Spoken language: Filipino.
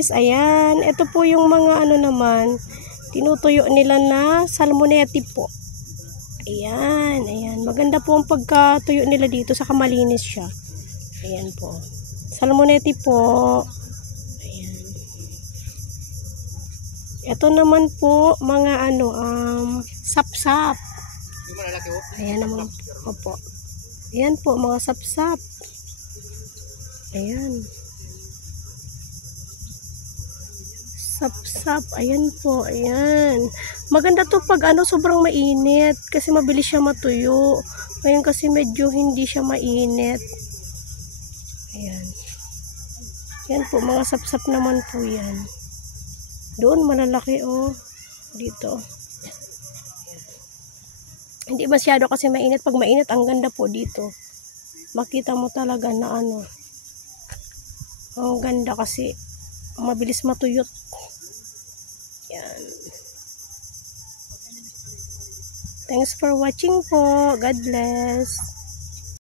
guys. Ayan. Ito po yung mga ano naman. Tinutuyo nila na salmoneti po. Ayan. Ayan. Maganda po ang pagkatuyo nila dito. Saka malinis siya. Ayan po. Salmoneti po. Ayan. Ito naman po mga ano sap-sap. Ayan naman po. Ayan po mga sap-sap. Ayan. Sap-sap. Ayan po. Ayan. Maganda to pag ano sobrang mainit. Kasi mabilis siya matuyo. Ngayon kasi medyo hindi siya mainit. Ayan. Ayan po. Mga sap-sap naman po yan. Doon malalaki oh. Dito. Ayan. Hindi masyado kasi mainit. Pag mainit ang ganda po dito. Makita mo talaga na ano. Ang ganda kasi mabilis matuyot. Yan. Thanks for watching po. God bless.